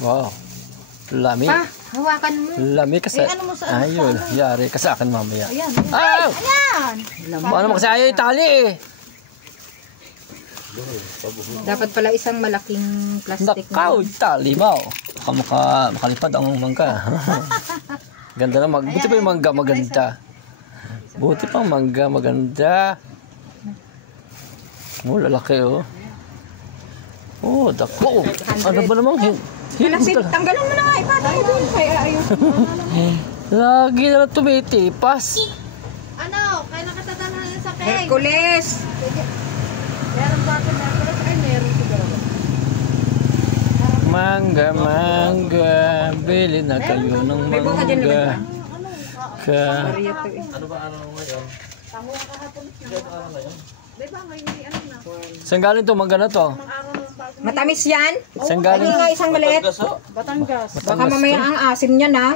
Wow. Lami. Pa, hawakan mo. Lami kasi. Ano mo sa Ayun, yari ka sa akin mamaya. Ayan. Ah! Ayan. Ano mo kasi ayaw itali eh. Dapat pala isang malaking plastic. Nakaw, itali ba? Baka makalipad ang mangga. Ganda na. Buti pa yung mangga maganda. Buti pa ang mangga maganda. Oh, lalaki oh. Oh, dako. Ano ba namang Tanggalan mo na nga. Ipatay doon. Ayun. Lagi na lang tumitipas. Ano? Kaya nakatadala yun sa peg. Hercules. Meron ba ito Hercules? Ay, meron siguro. Mangga, mangga. Bili na kayo ng mangga. Ano ba ano ngayon? Tango ang kahapon niya. Di ba ngayon ano na? Saan galing to? Mangga na to? Matamis yan. Saan Ano galing? nga isang maliit? Batangas. Baka mamaya ang asim niya na.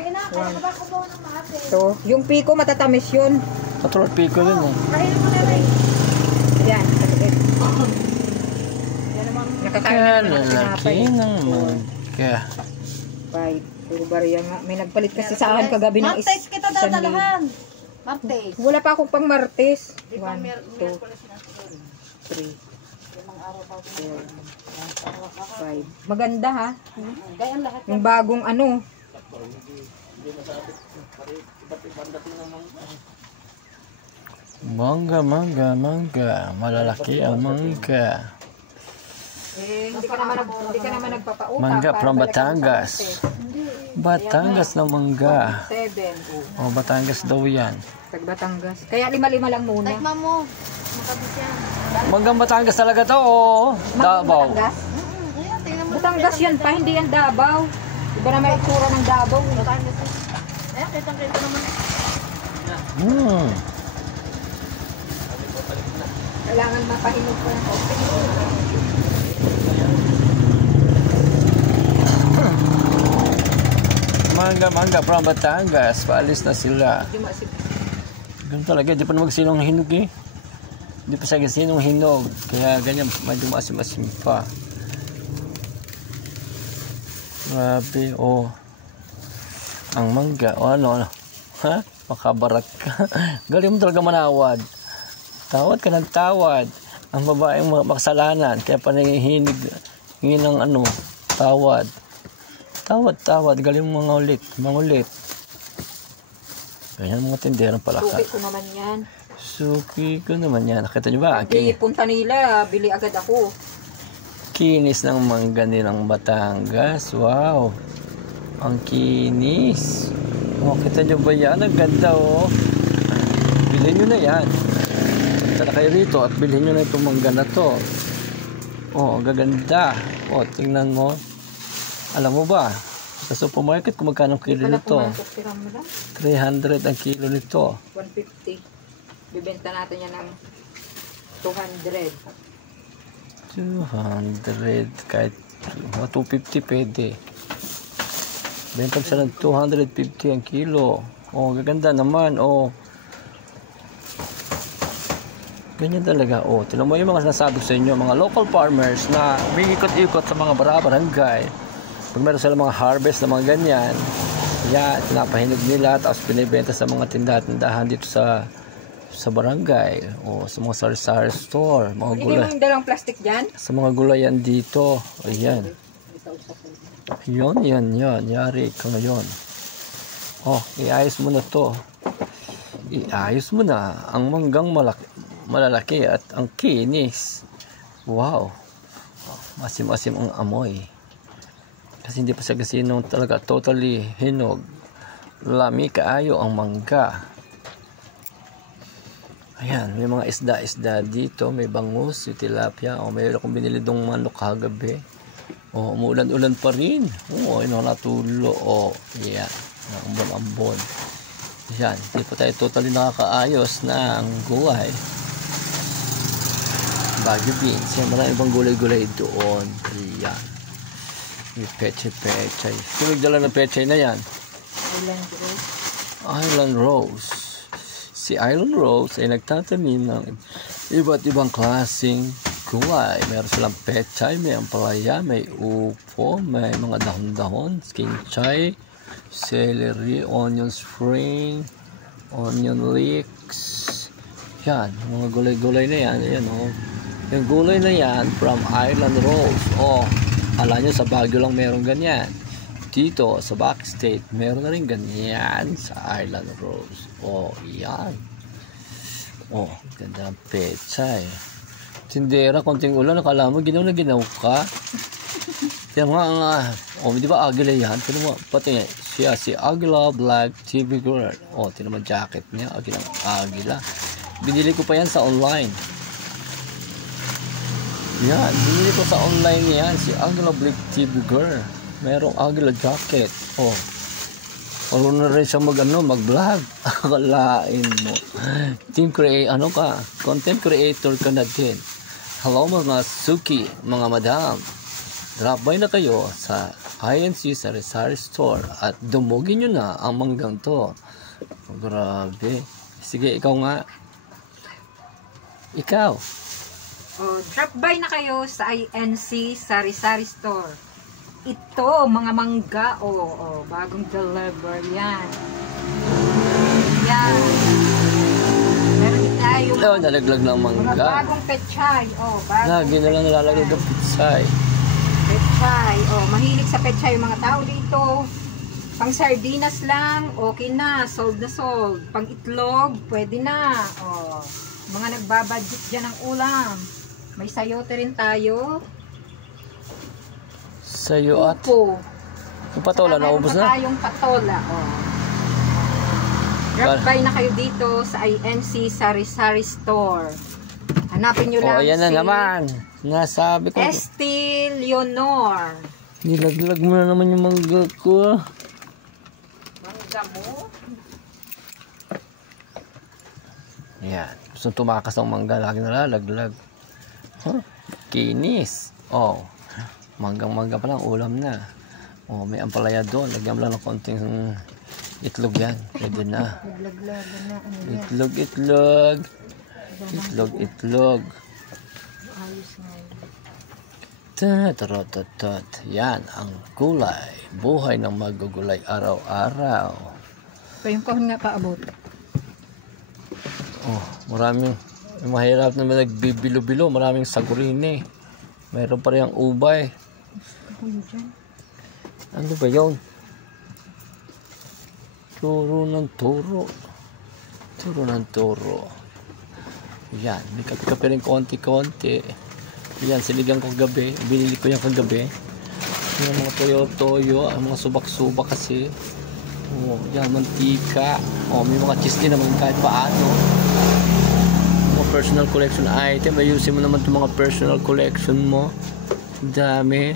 Ito. Yung piko matatamis yun. Patrol pico yun eh. Yan. Maliit. Nakakain naman ng Lalaki tinapay. ng mangga. Five. Puro bariya nga. May nagpalit kasi sa akin kagabi ng Martes kita dadalahan. Martes. Wala pa akong pang Martes. Di ba 1, 2, Merkules na siguro? 3, Limang araw pa ako. 4, 5. Maganda ha. Gaya ang lahat. Yung bagong ano. Mangga, mangga, mangga. Malalaki ang mangga. Hindi ka naman nagpapaupa. Mangga para from balik ka sa Batangas. Batangas na mangga. Martes. 7. Oh, Batangas daw yan. Tag Batangas. Kaya 5-5 lang muna. Tikman mo. Makabis yan. Manggang Batangas talaga to, oh. Davao. Batangas? Ayan, tingnan mo. Batangas yan pa, hindi yan Davao. Iba na may itsura ng Davao. Batangas yan. Ayan, kitang-kita naman. Hmm. Kailangan mapahinog pa ng kopi. Mangga, mangga from Batangas. Paalis na sila. Hindi maasip. Ganun talaga, di pa na magsinong hinog eh. Di pa sa sinong hinog. Kaya ganyan, medyo maasim-asim pa. Grabe, oh. Ang mangga, oh ano. Ha? Makabarat ka. Galing mo talaga manawad. Tawad ka ng tawad. Ang babaeng makasalanan. Kaya pa nangihinig ng ano, tawad. Tawad. Galing mo mangulit. Ganyan mga tinderang pala ka. Suki ko naman yan. Suki ko naman yan. Nakita niyo ba? Hindi punta nila, bili agad ako. Kinis ng mangga nilang Batangas. Wow. Ang kinis. Oh, kita niyo ba yan? Ang ganda oh. Bilhin niyo na yan. Punta na kayo rito at bilhin niyo na itong mangga na to. Oh, gaganda. Oh, tingnan mo. Alam mo ba? Sa supermarket kung magkano kilo nito? 300 ang kilo nito. 150. Bibenta natin yan ng 200. 200 kahit 250 pwede. Benta siya ng 250 ang kilo. Oh, gaganda naman. Oh. Ganyan talaga. Oh, tingnan mo yung mga sinasabi sa inyo, mga local farmers na may ikot-ikot sa mga barangay. Pag meron sila mga harvest na mga ganyan, yan, pinapahinog nila, tapos pinibenta sa mga tindahan dito sa barangay o sa mga sari-sari store, mga Hindi gulay. mo yung dalang plastic dyan? Sa mga gulayan dito. Ayan. Yun. Yari ka ngayon. Oh, iayos mo na to. Iayos mo na ang manggang malalaki at ang kinis. Wow. Masim-masim ang amoy. Kasi hindi pa sa gasinong talaga totally hinog. Lami kaayo ang mangga. Ayan, may mga isda-isda dito. May bangus, may tilapia. O, mayroon akong binili dong manok kagabi. O, umuulan-ulan pa rin. O, yun ang natulo. O, yan. Ambon-ambon. Yan, hindi pa tayo totally nakakaayos na ang gulay. Baguio beans. Yan, maraming ibang gulay-gulay doon. Yan. May peche-peche. Sino nagdala ng peche na yan? Island Rose. Si Island Rose ay nagtatanim ng iba't ibang klaseng gulay. Meron silang pechay, may ampalaya, may upo, may mga dahon-dahon, kinchay, celery, onion spring, onion leeks. Yan, mga gulay-gulay na yan. Ayan, oh. Yung gulay na yan from Island Rose. Oh, alam nyo sa Baguio lang meron ganyan. Dito sa Back State meron na rin ganyan sa Island Rose. Oh, yan. Oh, ganda ng pechay. Tindera, konting ulan, nakala mo ginaw na ginaw ka. Yan nga. Oh, di ba Agila yan? Tinan mo, pati siya, si Agila Black TV Girl. Oh, tinan mo jacket niya, Agila. Binili ko pa yan sa online. Yan, binili ko sa online yan, si Agila Black TV Girl. Merong Agila jacket. Oh. Marunong na rin siya mag-vlog. Akalain mo. Content creator ka na din. Hello mga suki, mga madam. Drop by na kayo sa INC Sari-Sari Store at dumugin nyo na ang manggang to. Grabe. Sige, ikaw nga. Ikaw. Oh, drop by na kayo sa INC Sari-Sari Store. Ito, mga mangga. Oh, bagong deliver. Yan. Yan. Meron din tayo. Nalaglag ng mangga. Mga bagong pechay. Oh, bagong Lagi na lang nalalaglag ng pechay. Pechay. Oh, mahilig sa pechay yung mga tao dito. Pang sardinas lang, okay na. Sold na sold. Pang itlog, pwede na. Oh, mga nagbabudget dyan ng ulam. May sayote rin tayo. Sayo at Upo. yung patola, naubos na? Tayong patola. Oh. Drop by na kayo dito sa INC Sari-Sari Store. Hanapin nyo lang ayan na naman. Nasabi ko. Estee Leonor. Nilaglag mo na naman yung mangga ko. Mangga mo? Yan. Gusto tumakas ng mangga, lagi nalalaglag. Huh? Kinis. Oh. Manggang-mangga pa lang, ulam na. Oh, may ampalaya doon. Lagyan mo lang ng konting itlog yan. Pwede na. Itlog. Itlog. Tataratatat. Yan ang gulay. Buhay ng magugulay araw-araw. So yung kahon nga paabot. Oh, maraming mahirap na nagbibilo-bilo. Maraming sagurini. Mayroon pa rin ang ubay. Ano ba yun? Turo ng turo. Turo ng turo. Yan. May kape rin konti-konti. Yan. Siligang ko gabi. Binili ko yan kagabi. Yung mga toyo-toyo. Ang mga subak-subak kasi. Oh, yan. Mantika. Oh, may mga cheese din naman kahit paano. Mga personal collection item. Ayusin mo naman itong mga personal collection mo. Dami.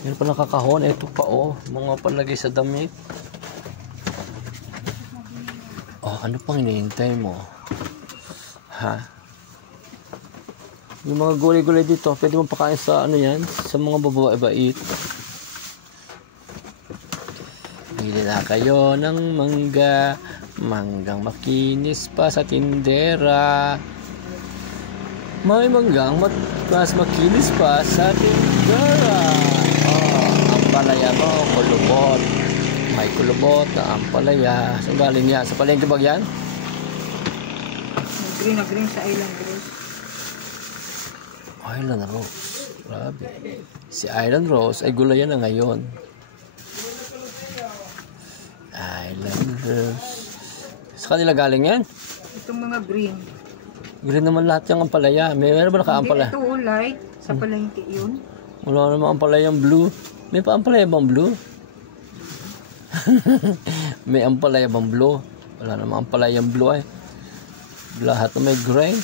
Meron pa nakakahon. Ito pa mga panlagay sa damit. Ano pang hinihintay mo? Ha? Yung mga gulay-gulay dito, pwede mong pakain sa yan? Sa mga babae-bait. Bili na kayo ng mangga. Manggang makinis pa sa tindera. May manggang mas makinis pa sa tindera. Ang palaya mo, kulubot. May kulubot na ampalaya. Saan galing yan? Sa palengke ba yan? Green na green sa Island Rose. Island Rose. Grabe. Si Island Rose ay gulay na ngayon. Island Rose. Sa kanila galing yan? Itong mga green. Green naman lahat yung ampalaya. Meron ba naka-ampalaya? Hindi, ito light. Sa palengke yun. Wala naman ampalayang blue. May pa ampalaya bang blue? May ampalaya bang blue? Wala naman ampalayang blue ay. Lahat na may gray.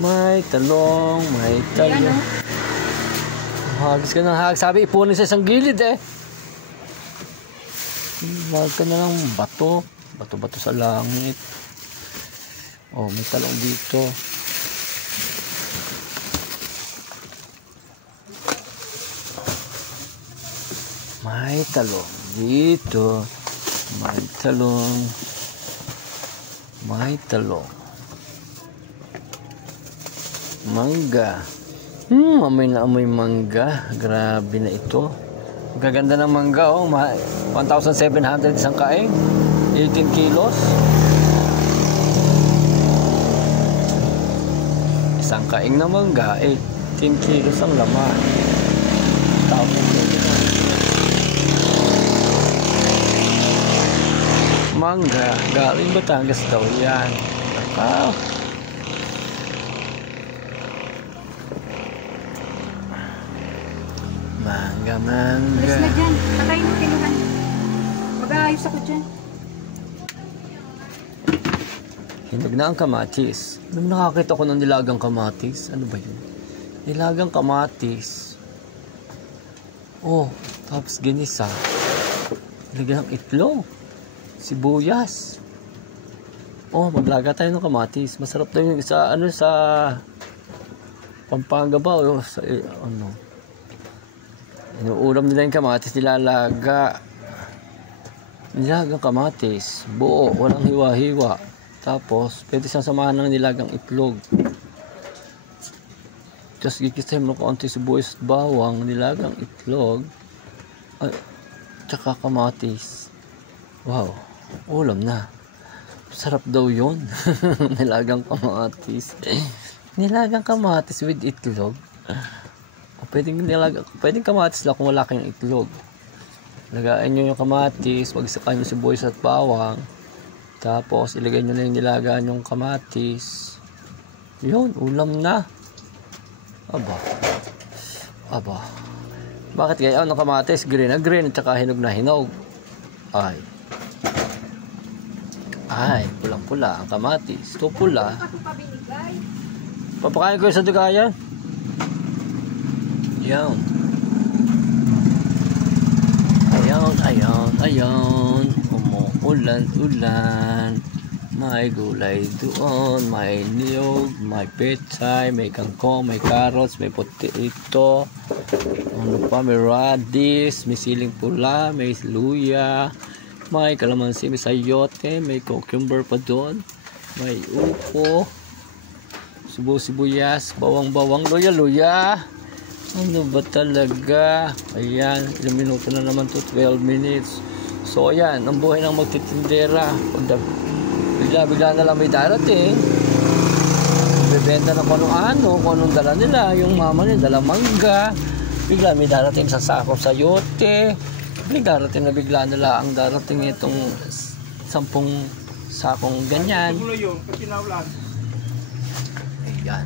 May talong. Hagis ka ng hagis. Sabi ipunin sa isang gilid Huwag ka na lang bato. Bato-bato sa langit. May talong dito. May talong dito. May talong. May talong. Mangga. Amoy na amoy mangga. Grabe na ito. Gaganda ng mangga, oh. 1,700 isang kaing. 18 kilos. Isang kaing na mangga, 18 kilos ang laman. Tapos mangga, galing Batangas daw yan. Nakaw. Mangga. Alis na dyan. Patayin mo kinuhan. Mag-aayos ako dyan. Hinog na ang kamatis. Nung nakakita ko ng nilagang kamatis, ano ba yun? Nilagang kamatis. Oh, tapos ginisa. Nilagyan ng itlog. Sibuyas. Oh, maglaga tayo ng kamatis. Masarap daw yung sa Pampanga ba o sa inuulam nila yung kamatis, nilalaga. Nilagang kamatis. Buo, walang hiwa-hiwa. Tapos, pwede siyang samahan ng nilagang itlog. Just gigisahin mo kaunti sibuyas at bawang, nilagang itlog, tsaka kamatis. Wow, ulam na. Sarap daw yun. Nilagang kamatis. Nilagang kamatis with itlog. Pwedeng kamatis lang kung wala kayong itlog. Lagayin nyo yung kamatis, magsakain nyo sibuyas at bawang. Tapos, ilagay nyo na yung nilagaan yung kamatis. Yun, ulam na. Aba. Bakit kaya ng kamatis? Green na green, at saka hinog na hinog. Ay, pulang-pula ang kamatis. Ito pula. Papakain ko yung sa dugayan. Yan. Ayan. Umuulan. May gulay doon, may niyog, may pechay, may kangkong, may carrots, may potato. Ano pa, may radish, may siling pula, may luya, may kalamansi, may sayote, may cucumber pa doon, may upo, sibuyas, bawang, luya. Ano ba talaga? Ayan, ilang minuto na naman to, 12 minutes. So ayan, ang buhay ng magtitindera. Bigla na lang may darating. Bebenta na kung anong dala nila. Yung mama nila, dala mangga. Bigla may darating sa sako sayote. Bigla na lang ang darating itong 10 sakong ganyan. Ayan.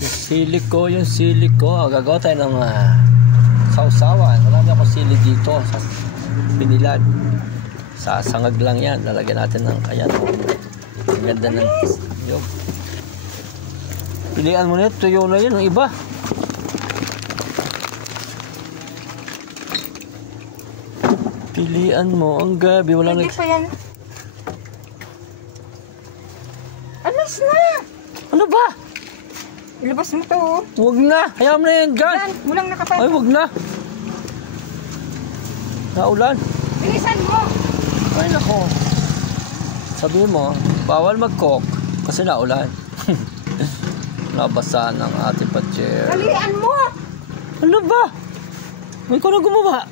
Yung sili ko. Gagawa tayo ng sausawan. Wala na ako sili dito sa Binilad. Sa sangag lang yan. Lalagyan natin ng ayan. Ang ganda ng yun. Pilihan mo na ito. Tuyo na yun. Ang iba. Pilihan mo. Ang gabi. Wala Hindi pa yan. Alis na! Ano ba? Ilabas mo to. Huwag na. Hayaan mo na yan dyan. Walang nakapal. Ay, huwag na. Naulan. Bilisan mo! Ay, nako. Sabi mo, bawal mag-cook kasi naulan. Nabasa ng ating patyer. Dalian mo! Ano ba? May ko na gumawa.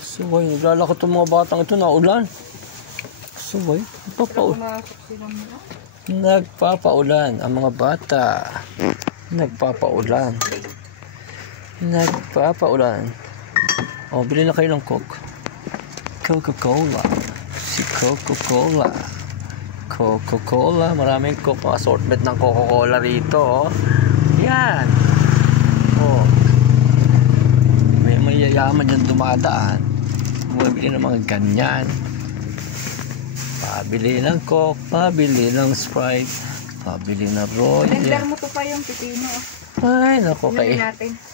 Suway, naglalakot itong mga batang ito, naulan. Suway, nagpapaulan ang mga bata. Nagpapaulan. O, bili na kayo ng Coke. Coca-Cola. Si Coca-Cola. Coca-Cola. Maraming Coke. Assortment ng Coca-Cola rito. Yan. O. May mayayaman yung dumadaan. Bumibili ng mga ganyan. Pabili ng Coke. Pabili ng Sprite. Pabili ng Royal. Blender mo to pa yung pipino. Ay, naku kay.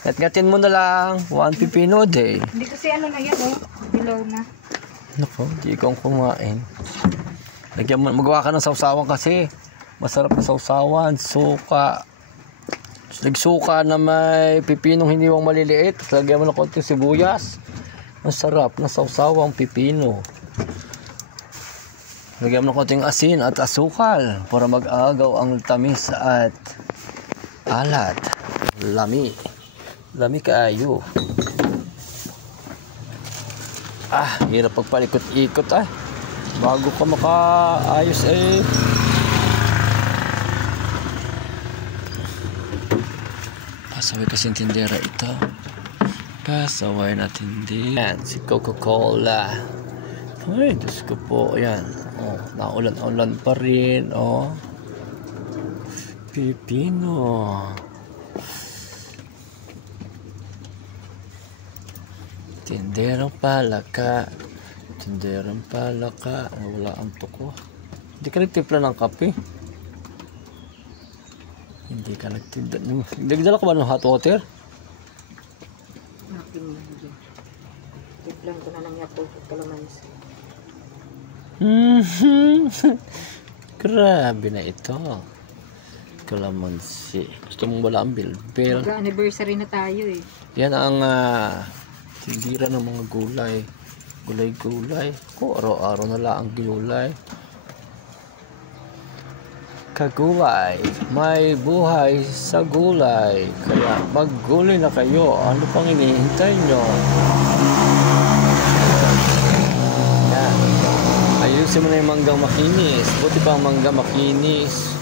Gat-gatin mo na lang. 1 pipino a day. Hindi kasi ano na yan, oh. Dilaw na. Naku, di ikaw kumain. Lagyan mo, magawa ka ng sausawan kasi. Masarap na sausawan. Suka. Nagsuka na may pipinong hiniwang maliliit. Tapos lagyan mo ng konting sibuyas. Masarap na sawsawang pipino. Lagyan mo ng konting asin at asukal para mag-agaw ang tamis at alat. Lami. Lami kaayo. Hirap pagpalikot-ikot bago ka makaayos pasaway kasi tindera ito. Pasaway na tindi. Yan, si Coca-Cola. Ay, Diyos ko po. Ayan. Naulan-ulan pa rin. Pipino. Tinderang palaka. Tinderang palaka. Wala ang tuko. Hindi ka nagtimpla ng kape. Hindi ka nagtimpla. Nagdala ka ba ng hot water? Tiplan ko na ng Yakult at kalamansi. Grabe na ito. Kalamansi. Gusto mong wala ang bilbil. Mag-anniversary na tayo Yan ang tindira ng mga gulay. Gulay-gulay. Araw-araw na lang ang gulay. Kagulay. May buhay sa gulay. Kaya maggulay na kayo. Ano pang hinihintay nyo? Yan. Ayusin mo na yung manggang makinis. Buti pa ang manggang makinis.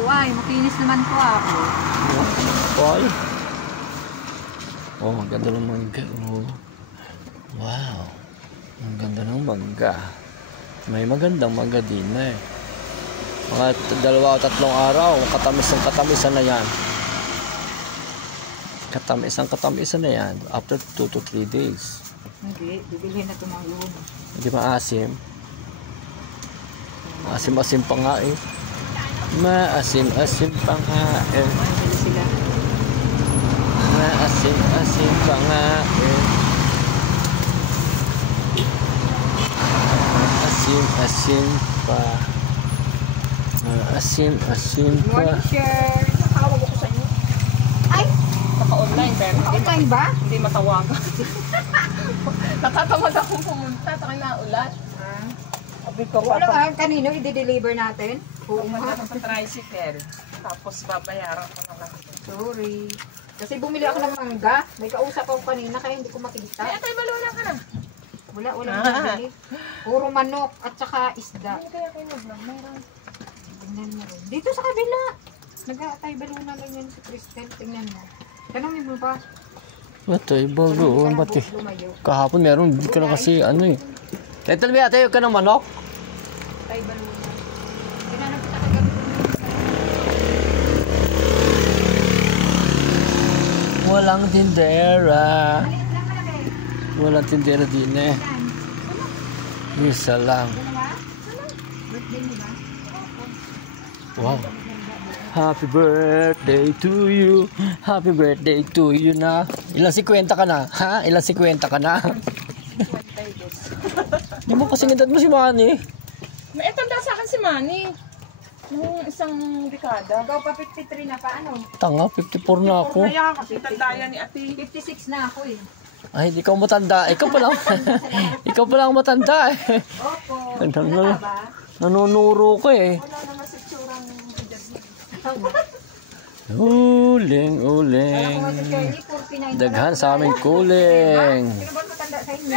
Buhay, makinis naman po ako. Boy. Ang ganda ng mangga. Wow. Ang ganda ng mangga. May magandang mangga din Mga 2 o 3 araw, katamisan na yan. Katamisan na yan. After 2 to 3 days. Hindi, bibilhin na tumayon. Hindi maasim. Maasim-asim pa nga Maasim-asim pa nga Mahal sila. Maasim-asim pa nga Maasim-asim pa. Maasim-asim pa. Morning, share. Nakawag ako sa inyo. Ay! Naka-online pero Naka-online ba? hindi matawagan. Natatamad akong pumunta. Taka na ulat. Sabi ko Wala pa. kanino i-deliver natin? Oo Pumunta nga. ako sa tricycle. Tapos babayaran ko na lang. Sorry. Kasi bumili ako ng mangga. May kausap ako kanina kaya hindi ko makita. Ay, atay balona ka na. Wala nabili. Puro manok at saka isda. Hindi kaya kayo mag-vlog. Mayroon. Tingnan mo rin. Dito sa kabila. Nag-aatay baluna lang yan si Cristel. Tingnan mo. Tanongin mo ba? Batay bago. Batay. Lumayo. Kahapon meron. Hindi ka na kasi Kaya talbi tayo ka ng manok. Atay baluna. Tinanong kita kagabi. Walang tindera. Maliit lang malaki. Walang tindera din Isa lang. Birthday mo ba? Wow. Happy birthday to you. Happy birthday to you na. Ilang 50 ka na? Ha? Ilang 50 ka na? Hindi mo kasi ngedad mo si Manny. May tanda sa akin si Manny. Nung isang dekada. Ikaw pa 53 na pa ano? Tanga, 54 na ako. Kaya kasi tandaya ni ate. 56 na ako Ay, hindi ka matanda. Ikaw pa lang. Ikaw pa lang matanda Opo. Ano, nanunuro ka Wala naman sa tsurang Uling. Alam ko nga si Shirley, 49 Daghan sa aming kuling. Sino ba matanda sa inyo?